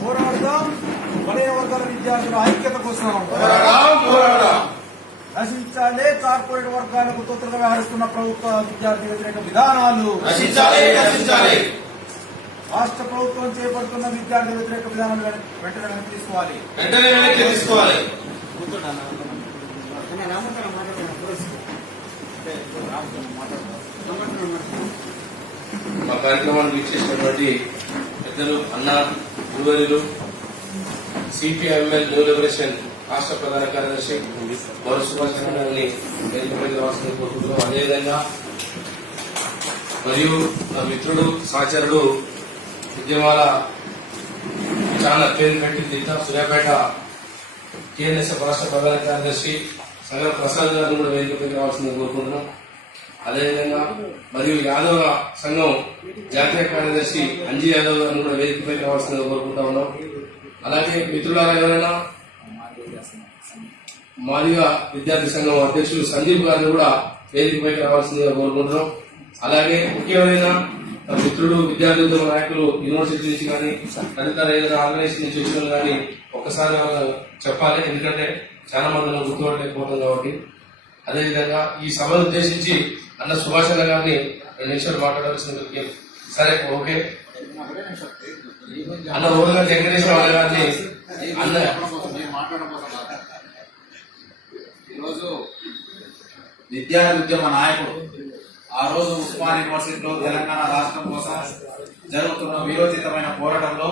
పోరాడదాం. వలయ వర్గాల విద్యార్థుల ఐక్యత కోసం నశించాలే కార్పొరేట్ వర్గాలకు తొత్తులుగా వ్యవహరిస్తున్న ప్రభుత్వ విద్యార్థి వ్యతిరేక విధానాలు. రాష్ట్ర ప్రభుత్వం చేపడుతున్న విద్యార్థి వ్యతిరేక విధానాలు వెన- వెంటనే వెనక్కి తీసుకోవాలి. వెంటనే వెనక్కి తీసుకోవాలి. మా కార్యక్రమాన్ని వీక్షిస్తున్నటువంటి పెద్దలు అన్న గురువర్యులు సిపిఎంఎల్ న్యూ లిబరేషన్ రాష్ట్ర ప్రధాన కార్యదర్శి గౌరవ సుభాష్ చంద్ర గారిని కోరుకుంటున్నాం. అదేవిధంగా మరియు నా మిత్రుడు సహచరుడు ఉద్యమాల చాలా పేరు పెట్టింది సూర్యాపేట టీఎన్ఎస్ఎఫ్ రాష్ట్ర ప్రధాన కార్యదర్శి సగర్ ప్రసాద్ గారిని కూడా వేదికపైకి రావాల్సిందని కోరుకుంటున్నాం. అదేవిధంగా మరియు యాదవ సంఘం జాతీయ కార్యదర్శి అంజీ యాదవ్ గారిని కూడా వేదికపై రావాల్సిందిగా కోరుకుంటా ఉన్నాం. అలాగే మిత్రులారా ఎవరైనా మాదిగా విద్యార్థి సంఘం అధ్యక్షులు సందీప్ గారిని కూడా వేదికపైకి రావాల్సిందిగా కోరుకుంటున్నాం. అలాగే ముఖ్యమైన మిత్రుడు విద్యార్థులతో నాయకులు యూనివర్సిటీ నుంచి కానీ తదితర ఏదైనా ఆర్గనైజేషన్ నుంచి వచ్చిన కానీ ఒక్కసారి చెప్పాలి. ఎందుకంటే చాలా మంది మనం కాబట్టి. అదేవిధంగా ఈ సభను ఉద్దేశించి అన్న సుభాష్ అన్న గారిని రెండు నిమిషాలు మాట్లాడాల్సిన సరే ఓకే. అన్న ఊరుగంట వెంకటేశ్వర అన్న గారిని అన్న ఈరోజు విద్యార్థి ఉద్యమ నాయకుడు ఆ రోజు ఉస్మాన్ యూనివర్సిటీలో తెలంగాణ రాష్ట్రం కోసం జరుగుతున్న విరోచితమైన పోరాటంలో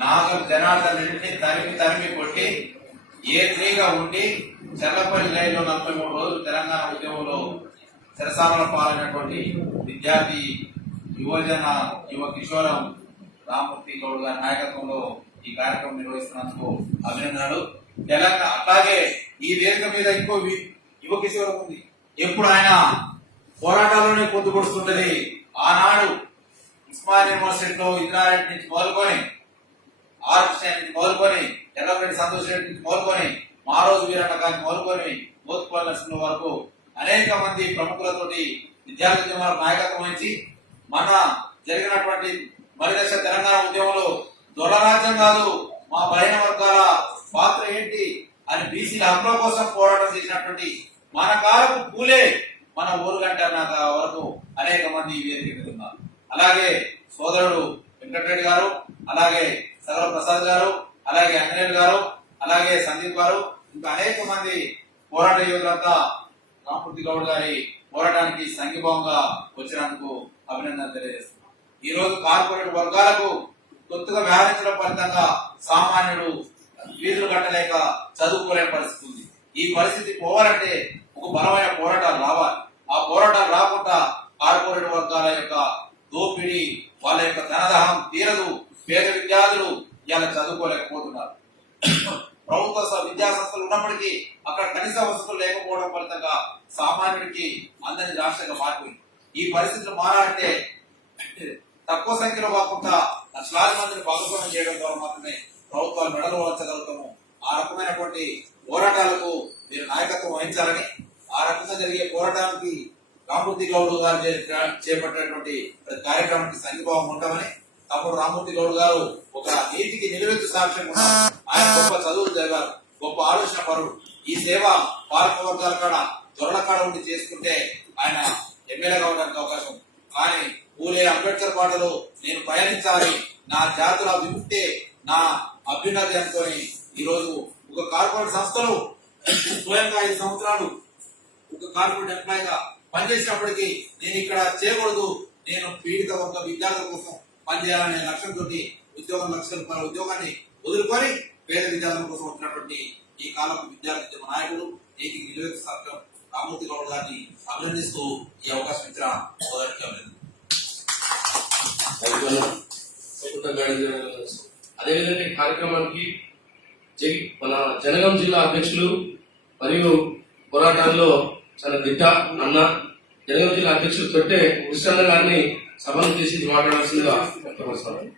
నాగల్ జనార్దన్ రెడ్డిని తరిమి తరిమి కొట్టి ఏ త్రీగా ఉండి చెల్లపల్లి లైన్లో నలభై మూడు రోజులు తెలంగాణ ఉద్యమంలో చెరసాలలో పాలైనటువంటి విద్యార్థి యువజన యువ కిషోరం రామూర్తి గౌడ్ గారి నాయకత్వంలో ఈ కార్యక్రమం నిర్వహిస్తున్నందుకు అభినందనలు. తెలంగాణ అట్లాగే ఈ వేదిక మీద ఇంకో యువ కిషోరం ఉంది. ఎప్పుడు ఆయన పోరాటాల్లోనే పొందుపడుతుంటది ఆనాడు ఉస్మాన్ యూనివర్సిటీలో ఇంద్రారెడ్డి నుంచి మొదలుకొని ఆర్ కృష్ణ నుంచి మొదలుకొని ఎర్రరెడ్డి సంతోష్ రెడ్డి నుంచి మొదలుకొని మారోజు వీరన్న గారిని మొదలుకొని మోత్పల్ వరకు అనేక మంది ప్రముఖులతోటి విద్యార్థి ఉద్యమాలకు నాయకత్వం వహించి మన జరిగినటువంటి మరిదశ తెలంగాణ ఉద్యమంలో దొరరాజ్యం కాదు మా బలహీన వర్గాల పాత్ర ఏంటి అని బీసీల హక్కుల కోసం పోరాటం చేసినటువంటి మన కాలకు పూలే మన ఊరుగంట నాక వరకు అనేక మంది ఈ అలాగే సోదరుడు వెంకటరెడ్డి గారు అలాగే సగల ప్రసాద్ గారు అలాగే అంజనేయులు గారు అలాగే సందీప్ గారు ఇంకా అనేక మంది పోరాట యోధులంతా రామూర్తి గౌడ్ గారి పోరాటానికి సంఘీభావంగా వచ్చినందుకు అభినందన తెలియజేస్తున్నాం. ఈ రోజు కార్పొరేట్ వర్గాలకు కొత్తగా వ్యవహరించడం ఫలితంగా సామాన్యుడు వీధులు కట్టలేక చదువుకోలేని పరిస్థితి ఉంది. ఈ పరిస్థితి పోవాలంటే ఒక బలమైన పోరాటాలు రావాలి. ఆ పోరాటాలు రాకుండా కార్పొరేట్ వర్గాల యొక్క దోపిడీ వాళ్ళ యొక్క ధనదహం తీరదు. పేద విద్యార్థులు ఇలా చదువుకోలేకపోతున్నారు. విద్యా సంస్థలు ఉన్నప్పటికీ అక్కడ కనీస వసతులు లేకపోవడం ఫలితంగా సామాన్యుడికి అందని రాష్ట్రంగా మారిపోయింది. ఈ పరిస్థితులు మారాలంటే తక్కువ సంఖ్యలో కాకుండా లక్షలాది మందిని భాగస్వామ్యం చేయడం ద్వారా మాత్రమే ప్రభుత్వాలు మెడలు వచ్చగలుగుతాము ఆ రకమైనటువంటి పోరాటాలకు మీరు నాయకత్వం వహించాలని ఆ రకంగా జరిగే పోరాటానికి రామూర్తి గౌడ్ గారు చేపట్టినటువంటి ప్రతి కార్యక్రమానికి సంఘీభావం ఉంటామని తమ్ముడు రామూర్తి గౌడ్ గారు ఒక నీతికి నిలువెత్తు సాక్ష్యం ఆయన గొప్ప చదువులు జరిగారు. గొప్ప ఆలోచన పరుడు ఈ సేవ పాలక వర్గాల కాడ దొరల కాడ ఉండి చేసుకుంటే ఆయన ఎమ్మెల్యేగా ఉండడానికి అవకాశం కానీ ఊరే అంబేద్కర్ పాటలో నేను పయనించాలి నా జాతుల విముక్తే నా అభ్యున్నతి అనుకొని ఈరోజు ఒక కార్పొరేట్ సంస్థలో స్వయంగా ఐదు సంవత్సరాలు ఒక కార్పొరేట్ ఎంప్లాయీగా పనిచేసినప్పటికీ నేను ఇక్కడ చేయకూడదు. నేను పీడిత వర్గ విద్యార్థుల కోసం పనిచేయాలనే లక్ష్యంతో ఉద్యోగం లక్ష్యం రూపాయల ఉద్యోగాన్ని వదులుకొని పేద విద్యార్థుల కోసం వచ్చినటువంటి ఈ కాలపు విద్యార్థి నాయకులు నాయకుడు నీటికి సత్యం రామూర్తి గౌడ్ గారిని అభినందిస్తూ ఈ అవకాశం ఇచ్చిన సోదరికి అదేవిధంగా ఈ కార్యక్రమానికి జై- మన జనగం జిల్లా అధ్యక్షులు మరియు పోరాటాల్లో చాలా దిట్ట అన్న జనగం జిల్లా అధ్యక్షులు తొట్టే కృష్ణన్న గారిని సభను చేసి మాట్లాడాల్సిందిగా వ్యక్తపరుస్తున్నారు